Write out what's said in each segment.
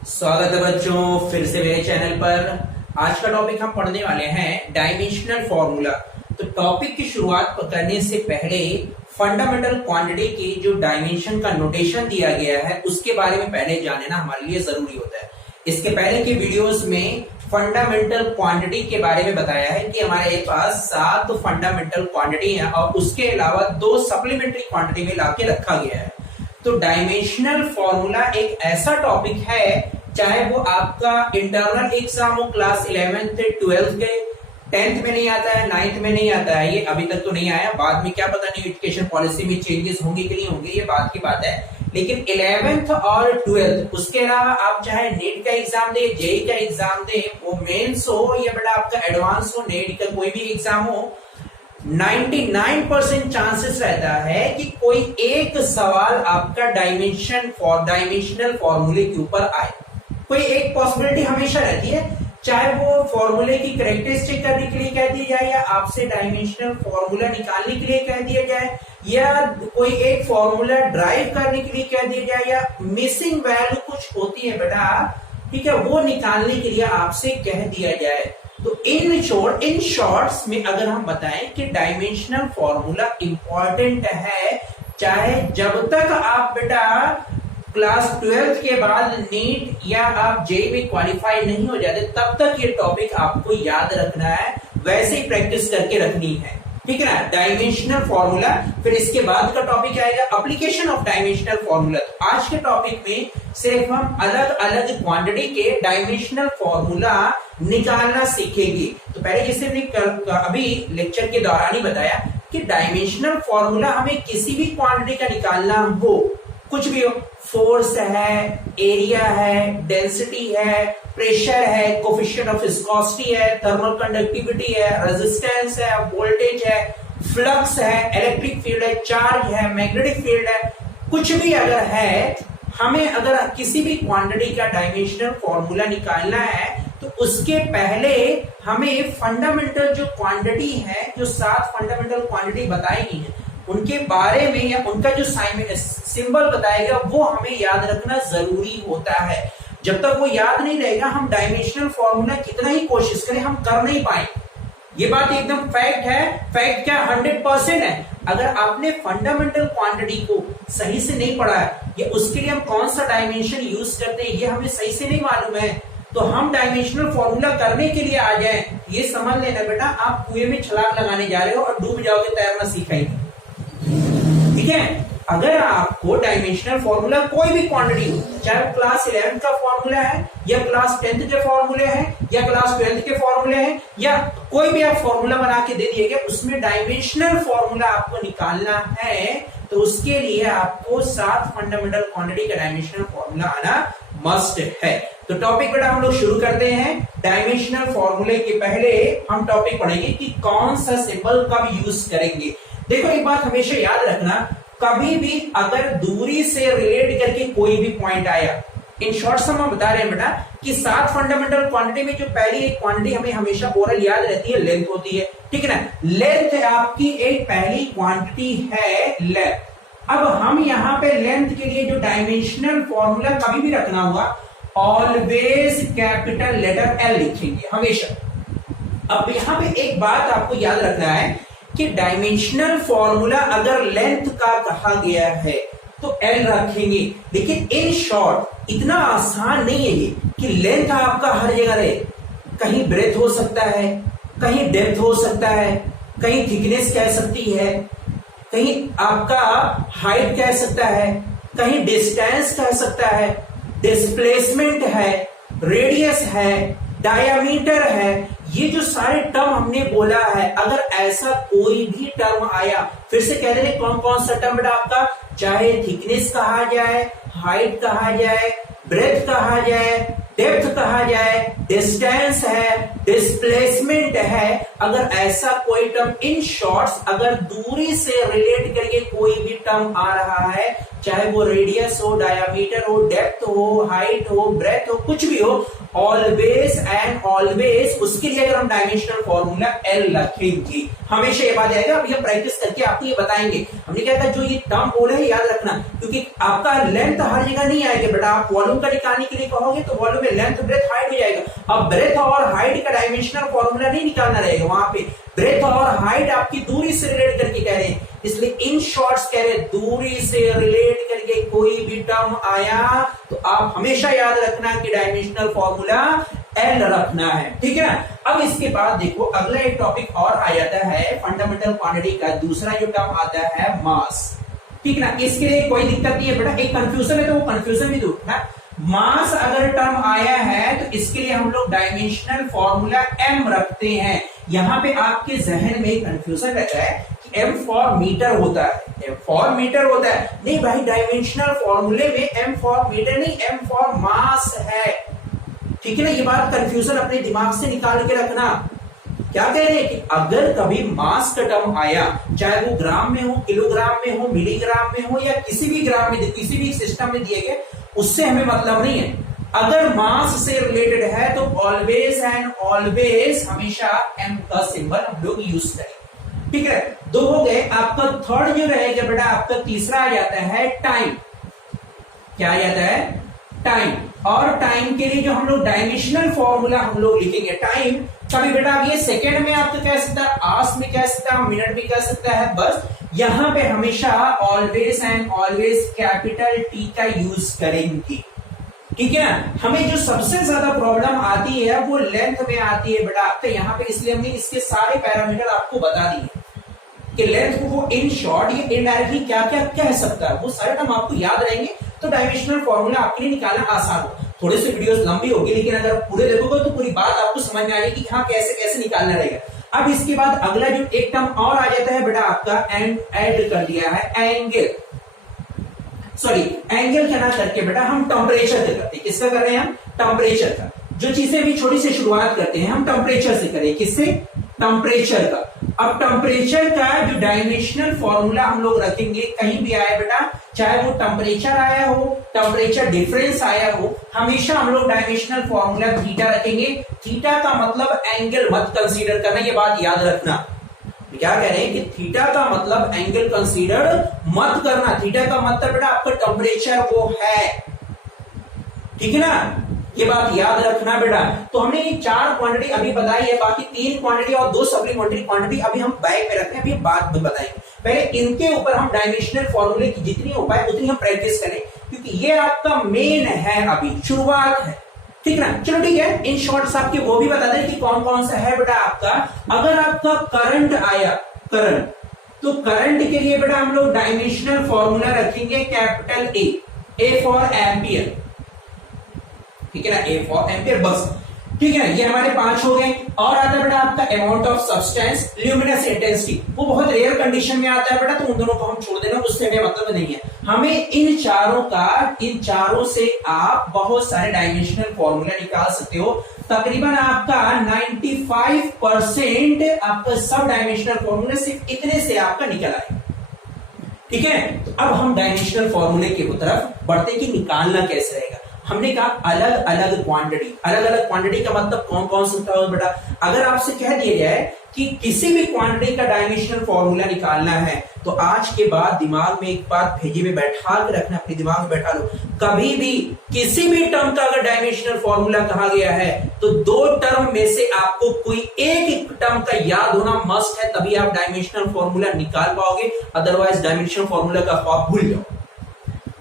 स्वागत है बच्चों, फिर से मेरे चैनल पर। आज का टॉपिक हम पढ़ने वाले हैं डायमेंशनल फॉर्मूला। तो टॉपिक की शुरुआत करने से पहले फंडामेंटल क्वांटिटी की जो डायमेंशन का नोटेशन दिया गया है उसके बारे में पहले जानना हमारे लिए जरूरी होता है। इसके पहले के वीडियोस में फंडामेंटल क्वांटिटी के बारे में बताया है कि हमारे पास 7 फंडामेंटल क्वांटिटी है और उसके अलावा 2 सप्लीमेंट्री क्वांटिटी में लाके रखा गया है। तो डायमेंशनल फॉर्मूला एक ऐसा टॉपिक है, चाहे वो आपका इंटरनल एग्जाम हो क्लास 11th से 12th के, 10th में नहीं आता है, 9th में नहीं आता है, ये अभी तक तो नहीं आया। बाद में क्या पता नहीं एजुकेशन पॉलिसी में चेंजेस होंगे कि नहीं होंगे, ये बात की बात है। लेकिन 11th और 12th उसके अलावा आप चाहे नीट का एग्जाम दे, जेई का एग्जाम दे, वो मेंस हो या बेटा आपका एडवांस हो, नेट का कोई भी एग्जाम हो, 99% चांसेस रहता है कि कोई एक सवाल आपका डायमेंशनल फॉर्मूले के ऊपर आए। कोई एक पॉसिबिलिटी हमेशा रहती है, चाहे वो फॉर्मूले की करेक्टरिस्टिक करने के लिए कह दी जाए या आपसे डायमेंशनल फॉर्मूला निकालने के लिए कह दिया जाए या कोई एक फॉर्मूला ड्राइव करने के लिए कह दिया जाए या मिसिंग वैल्यू कुछ होती है बेटा, ठीक है, वो निकालने के लिए आपसे कह दिया जाए। तो इन शॉर्ट्स में अगर हम बताएं कि डायमेंशनल फॉर्मूला इंपॉर्टेंट है, चाहे जब तक आप बेटा क्लास 12th के बाद नीट या आप जेईई में क्वालिफाई नहीं हो जाते तब तक ये टॉपिक आपको याद रखना है, वैसे ही प्रैक्टिस करके रखनी है, ठीक है ना। डायमेंशनल फॉर्मूला, फिर इसके बाद का टॉपिक आएगा एप्लीकेशन ऑफ डायमेंशनल फॉर्मूला। तो आज के टॉपिक में सिर्फ हम अलग अलग क्वांटिटी के डायमेंशनल फॉर्मूला निकालना सीखेंगे। तो पहले जैसे हमने अभी लेक्चर के दौरान ही बताया कि डायमेंशनल फॉर्मूला हमें किसी भी क्वांटिटी का निकालना हो, कुछ भी हो, फोर्स है, एरिया है, डेंसिटी है, प्रेशर है, कोफिशिएंट ऑफ विस्कोसिटी है, थर्मल कंडक्टिविटी है, रेजिस्टेंस है, वोल्टेज है, फ्लक्स है, इलेक्ट्रिक फील्ड है, चार्ज है, मैग्नेटिक फील्ड है, कुछ भी अगर है, हमें अगर किसी भी क्वांटिटी का डायमेंशनल फॉर्मूला निकालना है तो उसके पहले हमें फंडामेंटल जो क्वांटिटी है, जो 7 फंडामेंटल क्वांटिटी बताई गई है उनके बारे में या उनका जो सिंबल बताएगा वो हमें याद रखना जरूरी होता है। जब तक वो याद नहीं रहेगा हम डायमेंशनल फॉर्मूला कितना ही कोशिश करें हम कर नहीं पाएंगे। ये बात एकदम फैक्ट है। फैक्ट क्या 100% है। अगर आपने फंडामेंटल क्वांटिटी को सही से नहीं पढ़ा है या उसके लिए हम कौन सा डायमेंशन यूज करते हैं ये हमें सही से नहीं मालूम है, तो हम डायमेंशनल फॉर्मूला करने के लिए आ जाए, ये समझ लेना बेटा आप कुएं में छलांग लगाने जा रहे हो और डूब जाओगे, तैरना सीखा ही नहीं, ठीक है। अगर आपको डायमेंशनल फॉर्मूला कोई भी क्वांटिटी हो, चाहे क्लास 11 का फॉर्मूला है या क्लास 10th के फॉर्मूले हैं या क्लास 12th के फॉर्मूले हैं या कोई भी आप फॉर्मूला बना के दे दिए गए, उसमें डायमेंशनल फॉर्मूला आपको निकालना है तो उसके लिए आपको 7 फंडामेंटल क्वांटिटी का डायमेंशनल फॉर्मूला आना मस्ट है। तो टॉपिक बेटा हम लोग शुरू करते हैं। डायमेंशनल फॉर्मूले के पहले हम टॉपिक पढ़ेंगे कि कौन सा सिंबल कब यूज करेंगे। देखो एक बात हमेशा याद रखना, कभी भी अगर दूरी से रिलेट करके कोई भी पॉइंट आया, इन शॉर्ट हम बता रहे हैं बेटा कि 7 फंडामेंटल क्वांटिटी में जो पहली एक क्वांटिटी हमें हमेशा ओरल याद रहती है, लेंथ होती है, ठीक है ना। लेंथ आपकी एक पहली क्वांटिटी है लेंथ। अब हम यहाँ पे लेंथ के लिए जो डायमेंशनल फॉर्मूला कभी भी रखना हुआ, ऑलवेज कैपिटल लेटर एल लिखेंगे हमेशा। अब यहाँ पे एक बात आपको याद रखना है कि डायमेंशनल फॉर्मूला अगर लेंथ का कहा गया है तो एल रखेंगे, लेकिन इन शॉर्ट इतना आसान नहीं है ये कि लेंथ आपका हर जगह रहे। कहीं ब्रेथ हो सकता है, कहीं डेप्थ हो सकता है, कहीं थिकनेस कह सकती है, कहीं आपका हाइट कह सकता है, कहीं डिस्टेंस कह सकता है, डिस्प्लेसमेंट है, रेडियस है, डायामीटर है। ये जो सारे टर्म हमने बोला है, अगर ऐसा कोई भी टर्म आया, फिर से कह दें कौन कौन सा टर्म बेटा आपका, चाहे थिकनेस कहा जाए, हाइट कहा जाए, ब्रेथ कहा जाए, डेप्थ कहा जाए, डिस्टेंस है, डिस्प्लेसमेंट है, अगर ऐसा कोई टर्म इन शॉर्ट्स अगर दूरी से रिलेट करके कोई भी टर्म आ रहा है, चाहे वो रेडियस हो, डायामीटर हो, डेप्थ हो, हाइट हो, ब्रेथ हो, कुछ भी हो, ऑलवेज एंड ऑलवेज उसके लिए अगर हम डायमेंशनल फॉर्मूला एल रखेंगे, हमेशा ये बात आएगा। अब ये प्रैक्टिस करके आपको ये बताएंगे। हमने क्या था, जो ये टर्म बोले हैं याद रखना, क्योंकि आपका लेंथ हर जगह नहीं आएगा बेटा। आप वॉल्यूम का निकालने के लिए कहोगे तो वॉल्यूम में लेंथ, ब्रेथ, हाइट हो जाएगा। अब ब्रेथ और हाइट का डायमेंशनल फॉर्मूला नहीं निकालना रहेगा, वहां पे ब्रेथ और हाइट आपकी दूरी से रिलेट करके कह रहे हैं, इसलिए इन शॉर्ट्स कह रहे हैं दूरी से रिलेट करके कोई भी टर्म आया तो आप हमेशा याद रखना कि डायमेंशनल फॉर्मूला एल रखना है, ठीक है ना। अब इसके बाद देखो अगला एक टॉपिक और आ जाता है फंडामेंटल क्वांटिटी का, दूसरा जो टर्म आता है मास, ठीक ना। इसके लिए कोई दिक्कत नहीं है बेटा, एक कंफ्यूजन है तो वो कंफ्यूजन भी दूर ना। मास अगर टर्म आया है तो इसके लिए हम लोग डायमेंशनल फॉर्मूला एम रखते हैं। यहां पे आपके जहन में कंफ्यूजन रहता है कि एम फॉर मीटर होता है, एम फॉर मीटर होता है, नहीं भाई डायमेंशनल फॉर्मूले में एम फॉर मीटर नहीं, एम फॉर मास है, ठीक है ना। ये बात कंफ्यूजन अपने दिमाग से निकाल के रखना। क्या कह रहे हैं कि अगर कभी मास का टर्म आया, चाहे वो ग्राम में हो, किलोग्राम में हो, मिलीग्राम में हो या किसी भी ग्राम में, किसी भी सिस्टम में दिए गए, उससे हमें मतलब नहीं है। अगर मास से रिलेटेड है तो ऑलवेज एंड ऑलवेज हमेशा एम का सिंबल हम लोग यूज करें, ठीक है। दो हो गए। आपका थर्ड जो रहेगा बेटा, आपका तीसरा आ जाता है टाइम। क्या आ जाता है? टाइम। और टाइम के लिए जो हम लोग डायमेंशनल फॉर्मूला हम लोग लिखेंगे, टाइम कभी बेटा अब ये सेकेंड में आपको कह सकता है, आवर्स में कह सकता है, मिनट में कह सकता है, बस यहां पे हमेशा always and always capital T का यूज करेंगे, ठीक है ना। हमें जो सबसे ज्यादा प्रॉब्लम आती है वो लेंथ में आती है बेटा आपका यहाँ पे, इसलिए हमने इसके सारे पैरामीटर आपको बता दिए कि लेंथ को वो इन शॉर्ट ये इनडायरेक्टली क्या क्या कह सकता है, वो सारे टर्म आपको याद रहेंगे तो डायमेंशनल फॉर्मूला आपके लिए निकालना आसान हो। थोड़े से वीडियोस लंबी होगी लेकिन अगर पूरे देखोगे तो पूरी बात आपको समझ में आएगी कि हाँ कैसे कैसे निकालना रहेगा। अब इसके बाद अगला जो एक टर्म और आ जाता है बेटा आपका, एंड ऐड कर दिया है एंगल, सॉरी एंगल क्या ना करके बेटा हम टेम्परेचर से करते हैं। किसका कर रहे हैं हम? टेम्परेचर का। जो चीजें भी छोटी से शुरुआत करते हैं हम टेम्परेचर से करें। किससे? टेम्परेचर का। अब टेम्परेचर का जो डायमेंशनल फॉर्मूला हम लोग रखेंगे, कहीं भी आया बेटा, चाहे वो टेम्परेचर आया हो, टेम्परेचर डिफरेंस आया हो, हमेशा हम लोग डायमेंशनल फॉर्मूला थीटा रखेंगे। थीटा का मतलब एंगल मत कंसीडर करना, ये बात याद रखना। क्या कह रहे हैं कि थीटा का मतलब एंगल कंसीडर मत करना। थीटा का मतलब बेटा आपका टेम्परेचर वो है, ठीक है ना, ये बात याद रखना बेटा। तो हमने ये 4 क्वांटिटी अभी बताई है, बाकी 3 क्वांटिटी और 2 सप्लीमेंट्री क्वांटिटी अभी हम बैक में रखते हैं, अभी बात बताएंगे। पहले इनके ऊपर हम डायमेंशनल फॉर्मूले की जितनी हो पाए उतनी हम प्रैक्टिस करें, क्योंकि ये आपका मेन है, अभी शुरुआत है, ठीक ना। चलो ठीक है, इन शॉर्ट्स आपके वो भी बता दें कि कौन कौन सा है बेटा आपका। अगर आपका करंट आया, करंट, तो करंट के लिए बेटा हम लोग डायमेंशनल फॉर्मूला रखेंगे कैपिटल ए फॉर एम्पियर, ठीक है ना, ए फॉर एम्पियर, बस ठीक है। ये हमारे 5 हो गए। और आता है बेटा आपका amount of substance, luminous intensity, वो बहुत रेयर कंडीशन में आता है बेटा, तो उन दोनों को हम छोड़ देना, उससे हमें मतलब नहीं है। हमें इन चारों से आप बहुत सारे डायमेंशनल फॉर्मूला निकाल सकते हो। तकरीबन आपका 95% आपका सब डायमेंशनल फॉर्मूला सिर्फ इतने से आपका निकल आए, ठीक है। तो अब हम डायमेंशनल फॉर्मूले की तरफ बढ़ते कि निकालना कैसे रहेगा। हमने कहा अलग अलग क्वांटिटी का मतलब कौन कौन सा होता है बेटा। अगर आपसे कह दिया जाए कि किसी भी क्वांटिटी का डायमेंशनल फॉर्मूला निकालना है, तो आज के बाद दिमाग में एक बात भेजे में बैठा के रखना, अपने दिमाग में बैठा लो। कभी भी किसी भी टर्म का अगर डायमेंशनल फॉर्मूला कहा गया है तो 2 टर्म में से आपको कोई एक टर्म का याद होना मस्ट है, तभी आप डायमेंशनल फॉर्मूला निकाल पाओगे, अदरवाइज डायमेंशनल फॉर्मूला का ख्वाब भूल जाओ।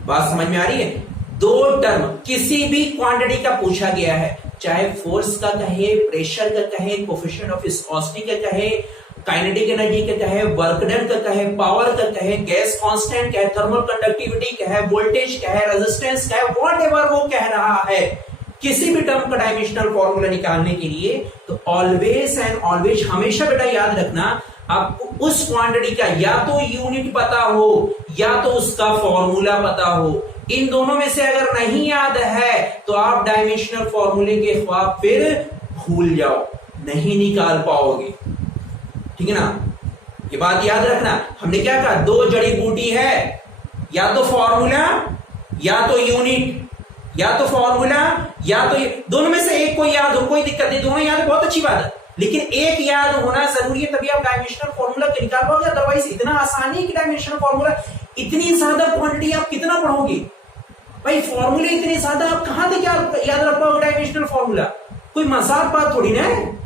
बात समझ में आ रही है? 2 टर्म किसी भी क्वांटिटी का पूछा गया है, चाहे फोर्स का कहे, प्रेशर का कहे, कोएफिशिएंट ऑफ विस्कोसिटी का कहे, काइनेटिक एनर्जी का कहे, वर्क डन का कहे, पावर का कहे, गैस कांस्टेंट कहे, थर्मल कंडक्टिविटी कहे, वोल्टेज कहे, रेजिस्टेंस कहे, व्हाटएवर वो कह रहा है, किसी भी टर्म का डायमेंशनल फॉर्मूला निकालने के लिए तो ऑलवेज एंड ऑलवेज हमेशा बेटा याद रखना, आपको उस क्वांटिटी का या तो यूनिट पता हो या तो उसका फॉर्मूला पता हो। इन दोनों में से अगर नहीं याद है तो आप डायमेंशनल फॉर्मूले के ख्वाब फिर भूल जाओ, नहीं निकाल पाओगे। ठीक है ना, ये बात याद रखना। हमने क्या कहा, दो जड़ी बूटी है, या तो फॉर्मूला या तो यूनिट, या तो फॉर्मूला या तो दोनों में से एक कोई याद हो, कोई दिक्कत नहीं, दोनों याद बहुत अच्छी बात है, लेकिन एक याद होना जरूरी है, तभी आप डायमेंशनल फॉर्मूला निकाल पाओगे। अदरवाइज इतना आसान है कि डायमेंशनल फॉर्मूला, इतनी ज्यादा क्वांटिटी आप कितना पढ़ोगे भाई, फॉर्मूले इतने ज्यादा आप कहां तक याद रख पाओगे डायमेंशनल फॉर्मूला, कोई मजाक बात थोड़ी ना है।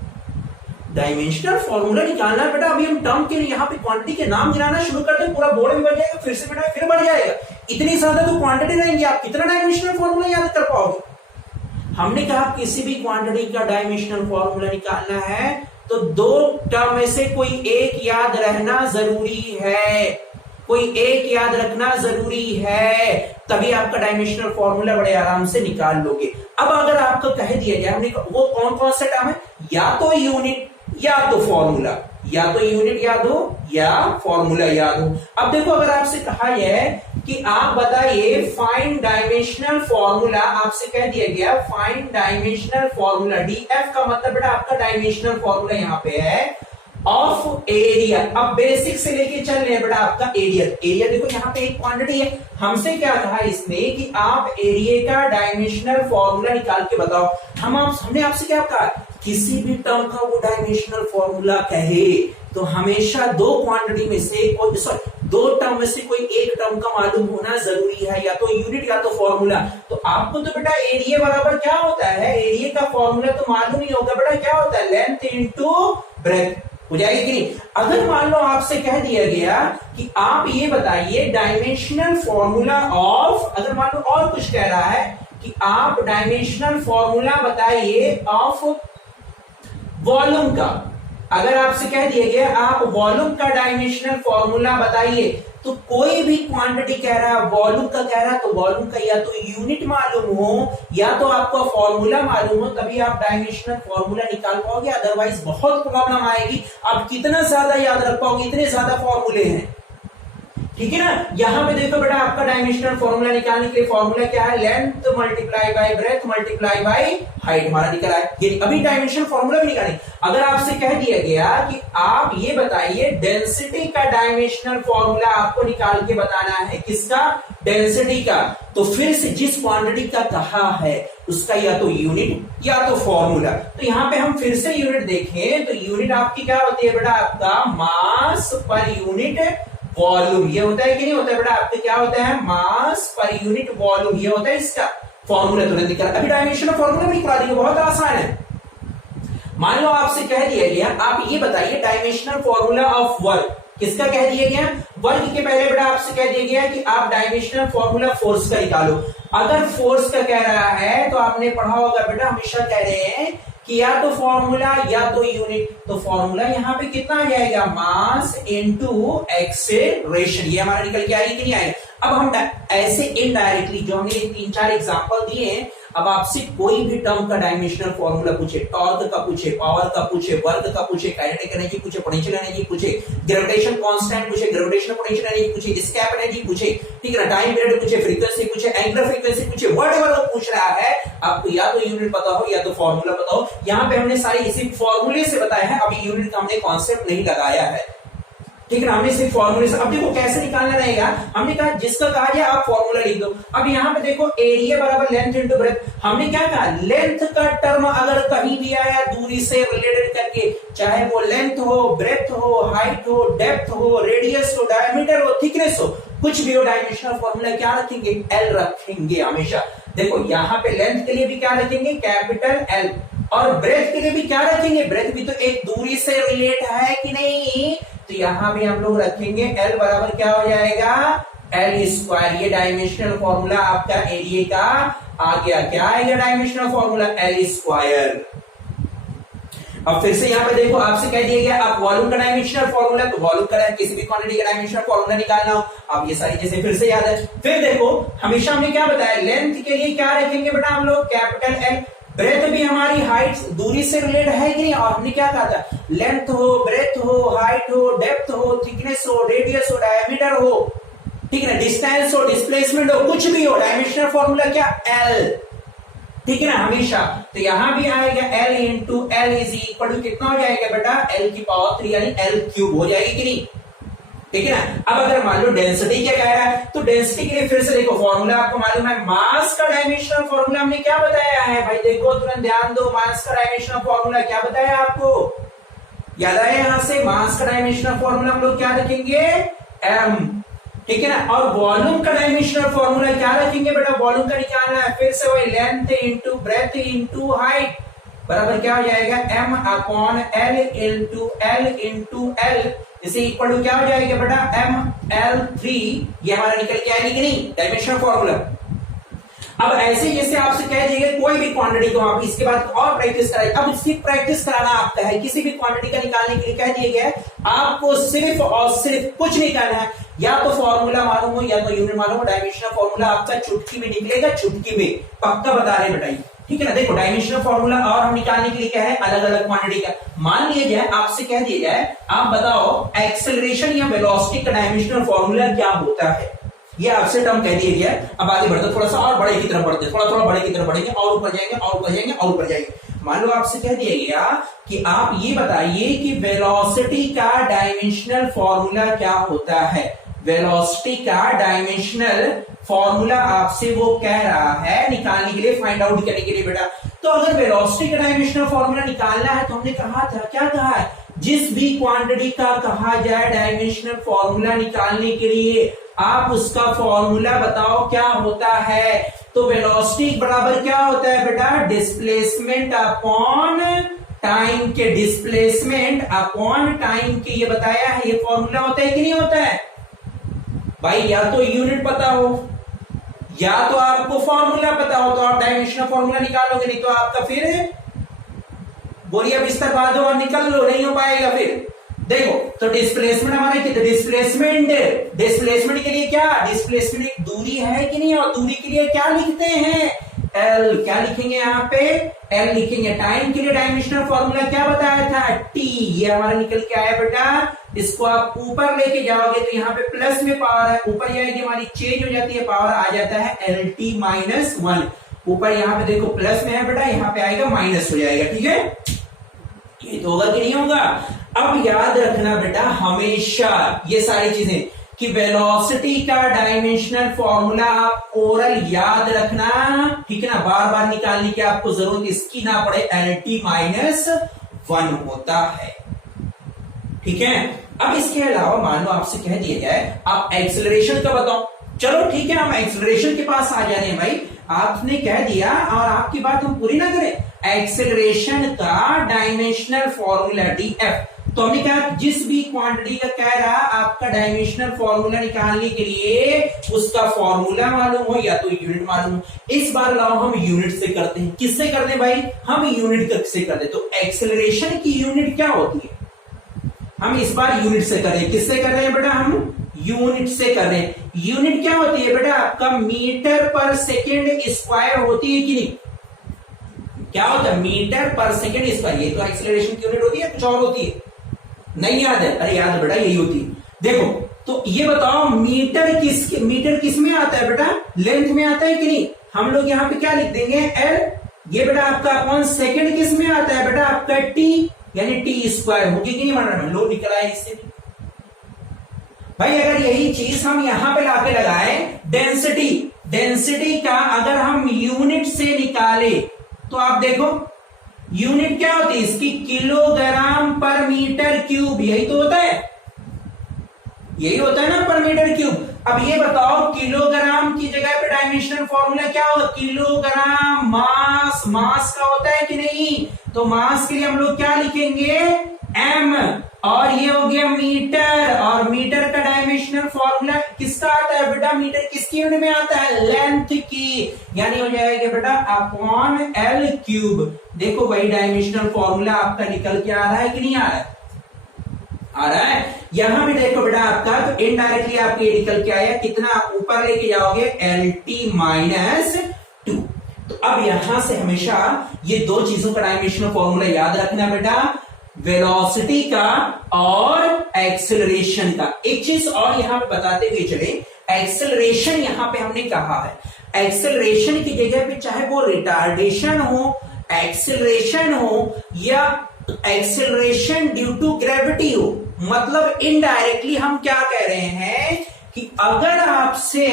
डायमेंशनल फॉर्मूला निकालना बेटा, अभी हम टर्म के यहाँ पे क्वांटिटी के नाम गिनाना शुरू कर दें, पूरा बोर्ड भी बढ़ जाएगा, फिर से बेटा फिर बढ़ जाएगा, इतनी ज्यादा तो क्वांटिटी रहेंगी, आप कितना डायमेंशनल फॉर्मूला याद कर पाओगे। हमने कहा किसी भी क्वांटिटी का डायमेंशनल फॉर्मूला निकालना है तो दो टर्म में से कोई एक याद रहना जरूरी है, कोई एक याद रखना जरूरी है, तभी आपका डायमेंशनल फॉर्मूला बड़े आराम से निकाल लोगे। अब अगर आपको कह दिया गया, हमने वो कौन कौन से टर्म है, या तो यूनिट या तो फॉर्मूला, या तो यूनिट याद हो या फॉर्मूला याद हो। अब देखो, अगर आपसे कहा है कि आप बताइए फाइंड डायमेंशनल फॉर्मूला, आपसे कह दिया गया फाइंड डायमेंशनल फॉर्मूला, डीएफ का मतलब बेटा आपका डायमेंशनल फॉर्मूला यहां पे है ऑफ एरिया। अब बेसिक से लेके चल रहे हैं बेटा आपका एरिया, एरिया देखो यहाँ पे एक क्वांटिटी है, हमसे क्या कहा इसने कि आप एरिया का डायमेंशनल फॉर्मूला निकाल के बताओ। हमने आपसे क्या कहा, किसी भी टर्म का वो डायमेंशनल फॉर्मूला कहे तो हमेशा दो क्वांटिटी में से दो टर्म में से कोई एक टर्म का मालूम होना जरूरी है, या तो यूनिट या तो फॉर्मूला। तो आपको तो बेटा एरिया बराबर क्या होता है, एरिया का फॉर्मूला तो मालूम ही होगा बेटा, क्या होता है, लेंथ इनटू ब्रेथ, हो जाएगी कि नहीं। अगर मान लो आपसे कह दिया गया कि आप ये बताइए डायमेंशनल फॉर्मूला ऑफ, अगर मान लो और कुछ कह रहा है कि आप डायमेंशनल फॉर्मूला बताइए ऑफ वॉल्यूम का, अगर आपसे कह दिया गया आप वॉल्यूम का डायमेंशनल फॉर्मूला बताइए, तो कोई भी क्वांटिटी कह रहा है वॉल्यूम का कह रहा है, तो वॉल्यूम का या तो यूनिट मालूम हो या तो आपको फॉर्मूला मालूम हो, तभी आप डायमेंशनल फॉर्मूला निकाल पाओगे, अदरवाइज बहुत प्रॉब्लम आएगी। आप कितना ज्यादा याद रख पाओगे, इतने ज्यादा फॉर्मूले हैं, ठीक है ना। यहां पे देखो बेटा आपका डायमेंशनल फॉर्मूला निकालने के लिए फॉर्मूला क्या है, length multiply by breath multiply by height, हमारा निकला है ये। अभी डायमेंशनल फॉर्मूला भी निकालें। अगर आपसे कह दिया गया कि आप ये बताइए डेंसिटी का डायमेंशनल फॉर्मूला आपको निकाल के बताना है, किसका, डेंसिटी का, तो फिर से जिस क्वांटिटी का कहा है उसका या तो यूनिट या तो फॉर्मूला। तो यहां पे हम फिर से यूनिट देखें तो यूनिट आपकी क्या होती है बेटा, आपका मास पर यूनिट वॉल्यूम, ये होता है कि नहीं होता है बेटा, आपके क्या होता है, मास पर यूनिट वॉल्यूम, ये होता है इसका फॉर्मूला। तुरंत निकाल, अभी डायमेंशनल फॉर्मूला भी निकाल देंगे, बहुत आसान है। मान लो आपसे कह दिया गया आप ये बताइए डायमेंशनल फॉर्मूला ऑफ वर्क, किसका कह दिया गया, वर्क के पहले बेटा आपसे कह दिया गया कि आप डायमेंशनल फॉर्मूला फोर्स का निकालो। अगर फोर्स का कह रहा है तो आपने पढ़ा होगा बेटा, हमेशा कह रहे हैं कि या तो फॉर्मूला या तो यूनिट, तो फॉर्मूला यहां पे कितना आ जाएगा, मास इनटू एक्सेलरेशन, ये हमारा निकल के आएगी कि नहीं आएगा। अब हम ऐसे इनडायरेक्टली जो हमने 3-4 एग्जांपल दिए हैं, अब आपसे कोई भी टर्म का डायमेंशनल फॉर्मूला पूछे, टॉर्क का पूछे, पावर का पूछे, वर्क का पूछे, काइनेटिक एनर्जी पूछे, पोटेंशियल एनर्जी पूछे, ग्रेविटेशन कांस्टेंट पूछे, ग्रेविटेशनल पोटेंशियल एनर्जी पूछे, एस्केप एनर्जी पूछे, ठीक है ना, टाइम पीरियड पूछे, फ्रीक्वेंसी पूछे, एंगुलर फ्रीक्वेंसी पूछे, व्हाटएवर वो पूछ रहा है, आपको या तो यूनिट पता हो या तो फॉर्मूला पता हो। यहां पे हमने सारे इसी फॉर्मूले से बताए हैं, अभी यूनिट का हमने कॉन्सेप्ट नहीं लगाया है, ठीक है ना, हमने सिर्फ फॉर्मूले से। अब देखो कैसे निकालना रहेगा, हमने कहा जिसका कहा गया आप फॉर्मूला लिख दो। अब यहाँ पे देखो एरिया बराबर लेंथ इनटू ब्रेथ, हमने क्या कहा, लेंथ का टर्म अगर कहीं भी आया दूरी से रिलेटेड करके, चाहे वो लेंथ हो, ब्रेथ हो, हाइट हो, डेप्थ हो, रेडियस हो, डायमीटर हो, थिकनेस हो, कुछ भी हो, डायमेंशनल फॉर्मूला क्या रखेंगे, एल रखेंगे हमेशा। देखो यहाँ पे लेंथ के लिए भी क्या रखेंगे, कैपिटल एल, और ब्रेथ के लिए भी क्या रखेंगे, ब्रेथ भी तो एक दूरी से रिलेट है कि नहीं, तो यहां भी हम लोग रखेंगे एल बराबर क्या हो जाएगा, एल स्क्वायर। ये डायमेंशनल फॉर्मूला आपका एरिया का आ गया, क्या आएगा डायमेंशनल फॉर्मूला, एल स्क्वायर। अब फिर से यहां पे देखो आपसे कह दिया गया आप वॉल्यूम का डायमेंशनल फॉर्मूला, तो वॉल्यूम का किसी भी क्वांटिटी का डायमेंशनल फॉर्मूला निकालना हो, अब ये सारी चीजें फिर से याद है। फिर देखो हमेशा हमने क्या बताया, लेंथ के लिए क्या रखेंगे बेटा हम लोग, कैपिटल एल, ब्रेथ भी हमारी हाइट दूरी से रिलेट है कि नहीं, और हमने क्या कहा था, लेंथ हो, ब्रेथ हो, हाइट हो, डेप्थ हो, थिकनेस हो, रेडियस हो, डायमीटर हो, ठीक है ना, डिस्टेंस हो, डिस्प्लेसमेंट हो, कुछ भी हो, डायमेंशनल फॉर्मूला क्या, एल। ठीक है ना, हमेशा। तो यहां भी आएगा L into l is equal to कितना हो जाएगा बेटा, L की पावर 3 यानी L क्यूब हो जाएगी कि नहीं, ठीक है ना। अब अगर मान लो डेंसिटी क्या कह रहा है, तो डेंसिटी के लिए फिर से देखो फॉर्मूला आपको मालूम है, मास का डायमेंशनल फॉर्मूला हमने क्या बताया है भाई, देखो तुरंत ध्यान दो, मास का डायमेंशनल फॉर्मूला क्या बताया आपको, याद आया यहां से, मास का डायमेंशनल फॉर्मूला हम लोग क्या रखेंगे, m, ठीक है ना। और वॉल्यूम का डायमेंशनल फॉर्मूला क्या रखेंगे बेटा, वॉल्यूम का निकालना है, फिर से वही length into breadth into height बराबर क्या हो जाएगा, m upon l into l इसे इक्वल टू क्या हो जाएगा बेटा, ml3, ये हमारा निकल के आएगी कि नहीं डायमेंशनल फॉर्मूला। अब ऐसे जैसे आपसे कह दिए कोई भी क्वांटिटी को आप इसके बाद और प्रैक्टिस कराइए, अब सिर्फ प्रैक्टिस कराना आपका है, किसी भी क्वांटिटी का निकालने के लिए कह दिया गया है आपको सिर्फ और सिर्फ कुछ नहीं करना है, या तो फॉर्मूला मालूम हो या तो यूनिट मालूम हो, डायमेंशनल फॉर्मूला आपका चुटकी में निकलेगा, चुटकी में पक्का बता रहे बेटा, ठीक है ना। देखो डायमेंशनल फॉर्मूला और हम निकालने के लिए क्या है, अलग अलग क्वांटिटी का, मान लिया जाए आपसे कह दिया जाए आप बताओ एक्सेलरेशन या वेलोसिटी का डायमेंशनल फॉर्मूला क्या होता है, ये आपसे टर्म कह दिया गया। अब आगे बढ़ते थोड़ा सा और बड़े की तरफ बढ़ते, थोड़ा थोड़ा बड़े की तरफ बढ़ेंगे और ऊपर जाएंगे और ऊपर जाएंगे और ऊपर जाएंगे। मान लो आपसे कह दिया गया कि आप ये बताइए कि वेलोसिटी का डायमेंशनल फॉर्मूला क्या होता है, वेलोसिटी का डायमेंशनल फॉर्मूला आपसे वो कह रहा है निकालने के लिए, फाइंड आउट करने के लिए बेटा। तो अगर वेलोसिटी का डायमेंशनल फॉर्मूला निकालना है तो हमने कहा था, क्या कहा है, जिस भी क्वांटिटी का कहा जाए डायमेंशनल फॉर्मूला निकालने के लिए आप उसका फॉर्मूला बताओ क्या होता है। तो वेलोसिटी बराबर क्या होता है बेटा, डिस्प्लेसमेंट अपॉन टाइम के, डिस्प्लेसमेंट अपॉन टाइम के, ये बताया है, ये फॉर्मूला होता है कि नहीं होता है भाई, या तो यूनिट पता हो या तो आपको फॉर्मूला पता हो तो आप डायमेंशनल फॉर्मूला निकालोगे, नहीं तो आपका फिर बोरिया बिस्तर बांधो और निकल लो, नहीं हो पाएगा फिर। देखो तो डिस्प्लेसमेंट हमारे कितने, डिस्प्लेसमेंट के लिए क्या, डिस्प्लेसमेंट एक दूरी है कि नहीं, और दूरी के लिए क्या लिखते हैं, L, क्या लिखेंगे यहाँ पे L लिखेंगे। टाइम के लिए डायमेंशनल फॉर्मूला क्या बताया था, T, ये हमारा निकल के आया बेटा, इसको आप ऊपर लेके जाओगे तो यहाँ पे प्लस में पावर है, ऊपर जाएगी हमारी चेंज हो जाती है, पावर आ जाता है LT माइनस 1, ऊपर यहाँ पे देखो प्लस में है बेटा, यहाँ पे आएगा माइनस हो जाएगा, ठीक है, ये तो होगा कि नहीं होगा। अब याद रखना बेटा हमेशा ये सारी चीजें कि वेलोसिटी का डायमेंशनल फॉर्मूला आप ओरल याद रखना, ठीक है ना, बार बार निकालने की आपको जरूरत इसकी ना पड़े, LT माइनस 1 होता है, ठीक है। अब इसके अलावा मान लो आपसे कह दिया जाए आप एक्सेलरेशन का बताओ, चलो ठीक है हम एक्सेलरेशन के पास आ जा रहे हैं भाई, आपने कह दिया और आपकी बात हम पूरी ना करें, एक्सेलरेशन का डायमेंशनल फॉर्मूला DF, तो हमने कहा जिस भी क्वांटिटी का कह रहा आपका डायमेंशनल फॉर्मूला निकालने के लिए उसका फॉर्मूला मालूम हो या तो यूनिट मालूम हो। इस बार लाओ हम यूनिट से करते हैं, किससे करते हैं भाई, हम यूनिट से करते हैं। तो एक्सेलरेशन की यूनिट क्या होती है, हम इस बार यूनिट से कर रहे हैं, किससे कर रहे हैं बेटा, हम यूनिट से कर रहे हैं। यूनिट क्या होती है बेटा, आपका मीटर पर सेकेंड स्क्वायर होती है कि नहीं, क्या होता है, मीटर पर सेकेंड स्क्वायर, ये तो एक्सेलरेशन की यूनिट होती है, कुछ और होती है, नहीं याद है, अरे याद है बेटा यही होती है। देखो तो ये बताओ मीटर किस में आता है बेटा, लेंथ में आता है कि नहीं, हम लोग यहाँ पे क्या लिख देंगे L, ये बेटा आपका अपॉन सेकेंड किस में आता है बेटा, आपका T यानी T स्क्वायर होगी कि नहीं, माना लो निकल आए इससे भी भाई। अगर यही चीज हम यहां पे लाके लगाए डेंसिटी का अगर हम यूनिट से निकाले तो आप देखो यूनिट क्या होती है इसकी, किलोग्राम पर मीटर क्यूब, यही तो होता है, यही होता है ना पर मीटर क्यूब। अब ये बताओ किलोग्राम की जगह पे डायमेंशनल फॉर्मूला क्या होगा, किलोग्राम, मास का होता है कि नहीं, तो मास के लिए हम लोग क्या लिखेंगे m, और ये हो गया मीटर, और मीटर का डायमेंशनल फॉर्मूला किसका आता है बेटा, मीटर किसकी यूनिट में आता है, लेंथ की, यानी हो जाएगा बेटा अपॉन L क्यूब। देखो वही डायमेंशनल फॉर्मूला आपका निकल के आ रहा है कि नहीं आ रहा है, आ रहा है। यहां भी देखो बेटा आपका तो इनडायरेक्टली आपके निकल के आया, कितना ऊपर लेके जाओगे LT माइनस 2। तो अब यहां से हमेशा ये दो चीजों का डायमेंशनल फॉर्मूला याद रखना बेटा, वेलोसिटी का और एक्सेलरेशन का। एक चीज और यहां पे बताते हुए चले, एक्सेलरेशन यहां पे हमने कहा है, एक्सेलरेशन की जगह पे चाहे वो रिटार्डेशन हो, एक्सेलरेशन हो या एक्सेलरेशन ड्यू टू ग्रेविटी हो, मतलब इनडायरेक्टली हम क्या कह रहे हैं कि अगर आपसे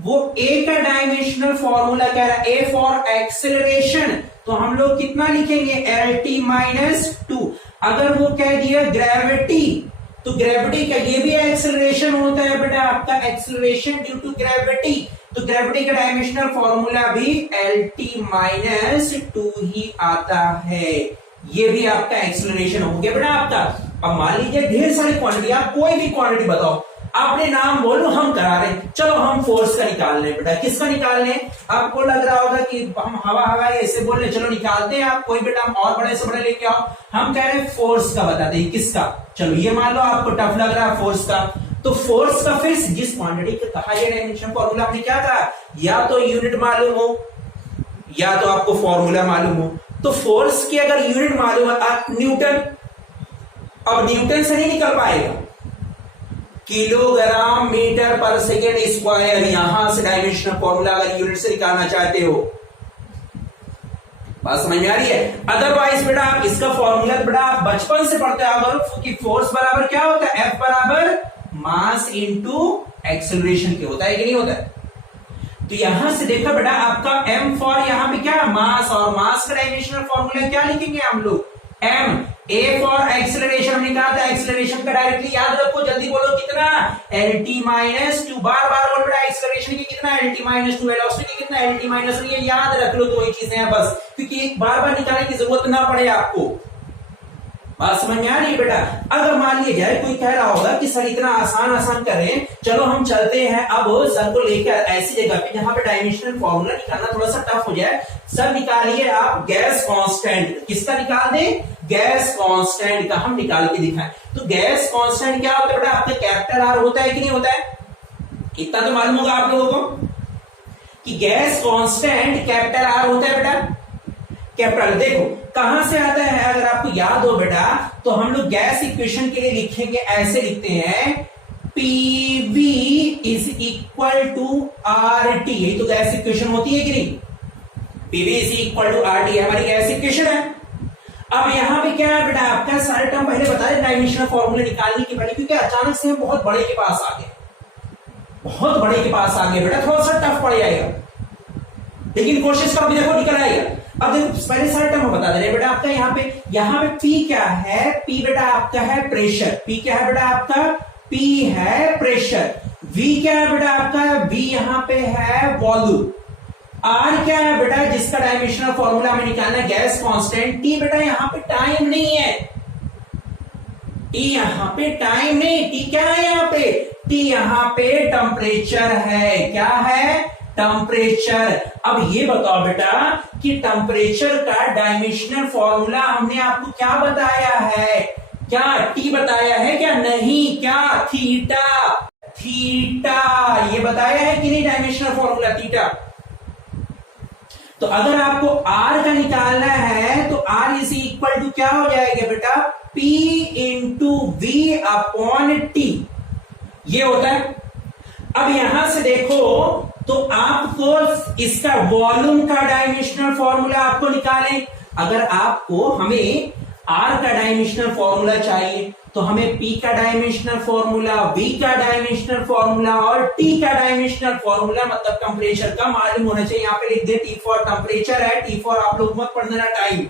वो ए का डायमेंशनल फॉर्मूला कह रहा है, ए फॉर एक्सेलरेशन, तो हम लोग कितना लिखेंगे, एल टी माइनस टू। अगर वो कह दिया ग्रेविटी, तो ग्रेविटी का ये भी एक्सेलरेशन होता है बेटा आपका, एक्सेलरेशन ड्यू टू ग्रेविटी, तो ग्रेविटी का डायमेंशनल फॉर्मूला भी एल टी माइनस टू ही आता है। ये भी आपका एक्सेलरेशन हो गया बेटा आपका। अब मान लीजिए ढेर सारी क्वांटिटी, आप कोई भी क्वांटिटी बताओ, आपने नाम बोलो, हम करा रहे हैं, चलो हम फोर्स का निकाल रहे हैं बेटा। किसका निकाल रहे हैं? आपको लग रहा होगा कि हम हवा हवा ऐसे बोल रहे, चलो निकालते हैं। आप कोई बेटा और बड़े से बड़े लेके आओ, हम कह रहे हैं फोर्स का बता दें। किसका? चलो ये मान लो आपको टफ लग रहा है फोर्स का, तो फोर्स का फिर जिस क्वांटिटी का कहा ये डायमेंशन फॉर्मूला आपने क्या कहा, या तो यूनिट मालूम हो या तो आपको फॉर्मूला मालूम हो। तो फोर्स की अगर यूनिट मालूम है न्यूटन, अब न्यूटन से नहीं निकल पाएगा, किलोग्राम मीटर पर सेकेंड स्क्वायर, यहां से डायमेंशनल फॉर्मूला अगर यूनिट से निकालना चाहते हो। बात समझ में आ रही है? अदरवाइज बेटा आप इसका फॉर्मूला बेटा आप बचपन से पढ़ते आओ कि फोर्स बराबर क्या होता है, एफ बराबर मास इनटू एक्सेलरेशन के होता है कि नहीं होता है। तो यहां से देखा बेटा आपका m फॉर यहां पे क्या, मास, और मास का डायमेंशनल फॉर्मूला क्या लिखेंगे हम लोग, m। a फॉर एक्सेलरेशन हमने कहा था, एक्सेलरेशन का डायरेक्टली याद रखो, जल्दी बोलो कितना, एल टी माइनस टू। बार बार बोल बेटा एक्सेलरेशन की कितना, L T minus two, velocity की कितना, एल टी माइनस टू। ये याद रख लो, दो ही चीजें हैं बस, क्योंकि एक बार बार निकालने की जरूरत ना पड़े आपको। बात समझ में आ रही है बेटा? अगर मान लिया जाए कोई कह रहा होगा कि सर इतना आसान करें, चलो हम चलते हैं अब सर को लेकर ऐसी जगह पे जहां पे डायमेंशनल फॉर्मूला निकालना थोड़ा सा टफ हो जाए। सर निकालिए आप गैस कांस्टेंट। किसका निकाल दें? गैस कांस्टेंट का हम निकाल के दिखाएं। तो गैस कांस्टेंट क्या होता है बेटा आपका, कैपिटल आर होता है कि नहीं होता है? इतना तो मालूम होगा आप लोगों को कि गैस कांस्टेंट कैपिटल आर होता है बेटा। कैपिटल देखो कहां से आता है, अगर आपको याद हो बेटा, तो हम लोग गैस इक्वेशन के लिए लिखेंगे, ऐसे लिखते हैं PV is equal to R T. यही तो गैस इक्वेशन होती है कि नहीं, PV is equal to R T हमारी गैस इक्वेशन है। अब यहां पे क्या है बेटा आपका, सारे टर्म पहले बता दें डायमेंशनल फॉर्मूला निकालने के पहले, क्योंकि अचानक से हम बहुत बड़े के पास आ गए, बहुत बड़े के पास आ गए बेटा, थोड़ा सा टफ पड़ जाएगा, लेकिन कोशिश करो, देखो निकल आएगा। अब देखो पहले सारे टर्म बता दे रहे बेटा आपका, यहाँ पे P क्या है, P बेटा आपका है प्रेशर, P क्या है बेटा आपका, P है प्रेशर। V क्या है बेटा आपका, V यहाँ पे है वॉल्यूम। R क्या है बेटा जिसका डायमेंशनल फॉर्मूला हमें निकालना है, गैस कांस्टेंट। T बेटा यहाँ पे टाइम नहीं है, T यहाँ पे टाइम नहीं, T क्या है यहाँ पे, T यहाँ पे टेम्परेचर है। क्या है? टेम्परेचर। अब ये बताओ बेटा कि टेम्परेचर का डायमेंशनल फॉर्मूला हमने आपको क्या बताया है, क्या T बताया है क्या? नहीं, क्या? थीटा। थीटा ये बताया है कि नहीं डायमेंशनल फॉर्मूला थीटा। तो अगर आपको R का निकालना है तो R इज इक्वल टू क्या हो जाएगा बेटा, P into V upon T, ये होता है। अब यहां से देखो तो आपको इसका वॉल्यूम का डायमेंशनल फॉर्मूला आपको निकालें। अगर आपको हमें R का डायमेंशनल फॉर्मूला चाहिए तो हमें P का डायमेंशनल फॉर्मूला, V का डायमेंशनल फॉर्मूला और T का डायमेंशनल फॉर्मूला मतलब टेम्परेचर का मालूम होना चाहिए। यहां पे लिख दे T फॉर टेम्परेचर है, T फॉर आप लोग मत पढ़ना टाइम,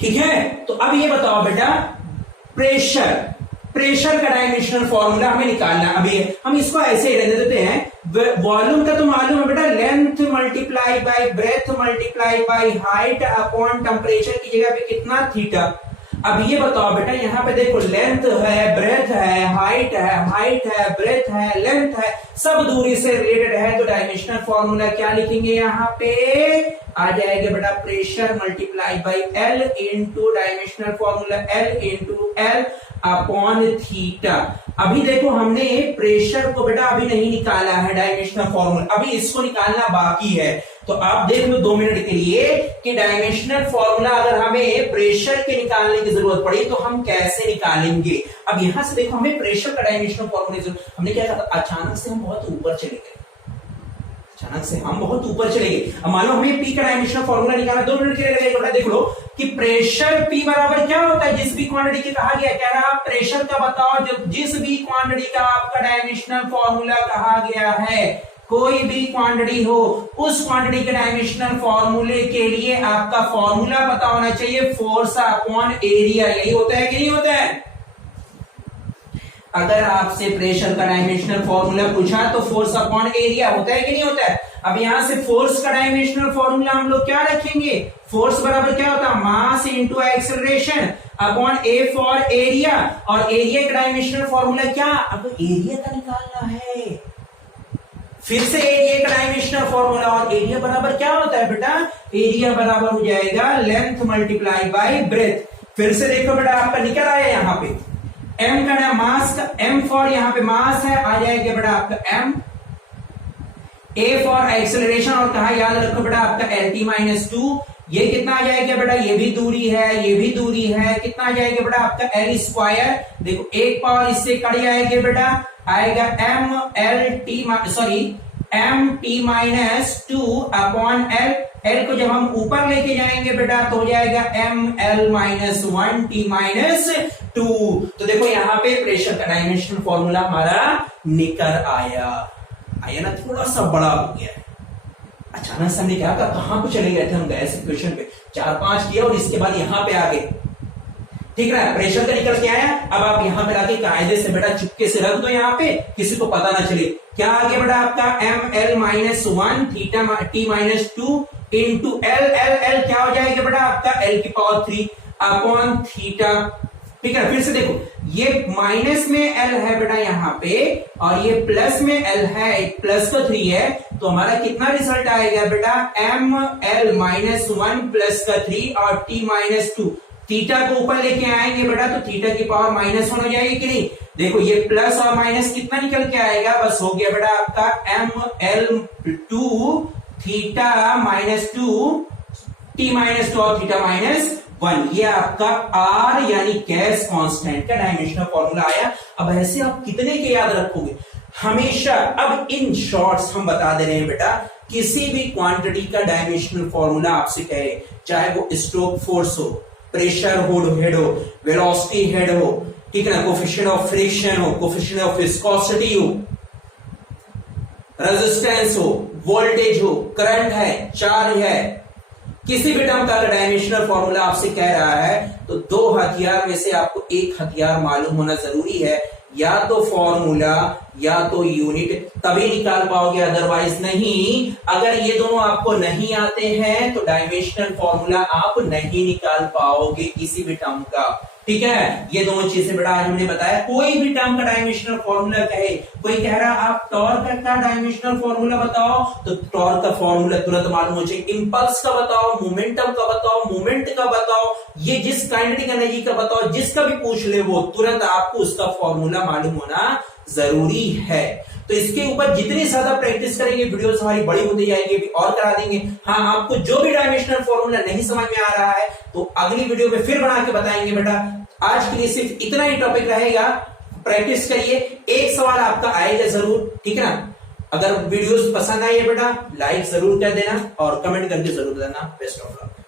ठीक है। तो अब ये बताओ बेटा प्रेशर, प्रेशर का डायमेंशनल फॉर्मूला हमें निकालना है। अभी हम इसको ऐसे ही रहने देते हैं। वॉल्यूम का तो मालूम है बेटा, length multiply by breath multiply by height upon temperature की जगह पे कितना, थीटा। अब ये बताओ बेटा यहाँ पे देखो लेंथ है, ब्रेथ है, हाइट है, ब्रेथ है, लेंथ है, सब दूरी से रिलेटेड है। तो डायमेंशनल फॉर्मूला क्या लिखेंगे यहाँ पे, आ जाएगा बेटा pressure multiply by L into dimensional formula L into L upon theta. अभी देखो हमने प्रेशर को बेटा अभी नहीं निकाला है डायमेंशनल फॉर्मूला, अभी इसको निकालना बाकी है। तो आप देख लो 2 मिनट के लिए कि डायमेंशनल फॉर्मूला अगर हमें प्रेशर के निकालने की जरूरत पड़ी तो हम कैसे निकालेंगे। अब यहां से देखो हमें प्रेशर का डायमेंशनल फॉर्मूला, हमने क्या कहा, अचानक से हम बहुत ऊपर चले गए, अचानक से हम बहुत ऊपर चले गए। अब मान लो हमें पी का डायमेंशनल फॉर्मूला निकालना, 2 मिनट के लिए लगेगा। देख लो कि प्रेशर पी बराबर क्या होता है, जिस भी क्वांटिटी की कहा गया, कह रहा प्रेशर का बताओ, जब जिस भी क्वांटिटी का आपका डायमेंशनल फॉर्मूला कहा गया है, कोई भी क्वांटिटी हो, उस क्वांटिटी के डायमेंशनल फॉर्मूले के लिए आपका फॉर्मूला पता होना चाहिए, फोर्स अपॉन एरिया। यही होता है कि नहीं होता है? अगर आपसे प्रेशर का डायमेंशनल फॉर्मूला पूछा तो फोर्स अपॉन एरिया होता है कि नहीं होता है? अब यहां से फोर्स का डायमेंशनल फॉर्मूला हम लोग क्या रखेंगे? फोर्स बराबर क्या होता है? Mass into acceleration upon A for area. और एरिया का डायमेंशनल फॉर्मूला क्या? अब एरिया का निकालना है। फिर से एरिया का डायमेंशनल फॉर्मूला, और एरिया बराबर क्या होता है बेटा? एरिया बराबर हो जाएगा लेंथ मल्टीप्लाई बाय ब्रेथ। फिर से देखो बेटा, आपका निकल आया यहाँ पे m का ना मास का, m फॉर यहाँ पे मास है, आ जाएगा बेटा आपका m, a फॉर एक्सेलरेशन, और कहा याद रखो बेटा आपका LT-2, ये कितना आ जाएगा बेटा? ये भी दूरी है, ये भी दूरी है, कितना आ जाएगा बेटा आपका L स्क्वायर। देखो एक पावर इससे कट जाएगा बेटा, आएगा m-t-2 अपॉन l। l को जब हम ऊपर लेके जाएंगे बेटा तो हो जाएगा ml-1t-2। तो देखो यहाँ पे प्रेशर का डायमेंशनल फॉर्मूला हमारा निकल आया ना, थोड़ा सा बड़ा हो गया है। अचानक से हमने क्या कहा, कहां पे चले गए थे हम, गैस इक्वेशन पे 4-5 किया और इसके बाद यहां पे आ गए। ठीक है, प्रेशर का निकल के आया। अब आप यहां पे लाके कायदे से बेटा चुपके से रख दो, यहाँ पे किसी को पता ना चले। क्या आ गया बेटा आपका ml-1 θt-2 इंटू l क्या हो जाएगा बेटा आपका l³ अपॉन थीटा। ठीक है, फिर से देखो, ये माइनस में l है बेटा यहाँ पे, और ये प्लस में l है, प्लस का 3 है, तो हमारा कितना रिजल्ट आएगा बेटा? ml-1 प्लस का 3 और t-2। थीटा को ऊपर लेके आएंगे बेटा तो थीटा की पावर माइनस हो जाएगी कि नहीं? देखो ये प्लस और माइनस कितना निकल के आएगा? बस हो गया बेटा आपका ml2 θ-2 t-2 और θ-1। ये आपका R यानी गैस कांस्टेंट का डायमेंशनल फॉर्मूला आया। अब ऐसे आप कितने के याद रखोगे हमेशा? अब इन शॉर्ट्स हम बता दे रहे हैं बेटा, किसी भी क्वांटिटी का डायमेंशनल फॉर्मूला आपसे कहे, चाहे वो स्ट्रोक फोर्स हो, प्रेशर हेड हो, वेलोसिटी हेड हो, ठीक है ना, कोफिशिएंट ऑफ फ्रिक्शन हो, कोफिशिएंट ऑफ विस्कोसिटी हो, रेजिस्टेंस हो, वोल्टेज हो, करंट है, चार्ज है, किसी भी टर्म का डायमेंशनल फॉर्मूला आपसे कह रहा है तो 2 हथियार में से आपको एक हथियार मालूम होना जरूरी है, या तो फॉर्मूला या तो यूनिट, तभी निकाल पाओगे, अदरवाइज नहीं। अगर ये दोनों आपको नहीं आते हैं तो डायमेंशनल फॉर्मूला आप नहीं निकाल पाओगे किसी भी टर्म का। ठीक है, ये दोनों चीजें बेटा आज हमने बताया। कोई भी टर्म का डायमेंशनल फॉर्मूला कहे, कोई कह रहा आप टॉर्क का डायमेंशनल फॉर्मूला बताओ, तो टॉर्क का फॉर्मूला तुरंत मालूम हो चाहिए। इंपल्स का बताओ, मोमेंटम का बताओ, मोमेंट का बताओ, ये जिस काइनेटिक एनर्जी का बताओ, जिसका भी पूछ ले वो तुरंत आपको उसका फॉर्मूला मालूम होना जरूरी है। तो इसके ऊपर जितनी ज्यादा प्रैक्टिस करेंगे वीडियोस हमारी बड़ी होती जाएगी, अभी और करा देंगे। हाँ, आपको जो भी डायमेंशनल फॉर्मूला नहीं समझ में आ रहा है तो अगली वीडियो में फिर बना के बताएंगे बेटा। आज के लिए सिर्फ इतना ही टॉपिक रहेगा, प्रैक्टिस करिए, एक सवाल आपका आएगा जरूर। ठीक है ना, अगर वीडियोस पसंद आई है बेटा लाइक जरूर कर देना और कमेंट करके जरूर देना। Best of luck.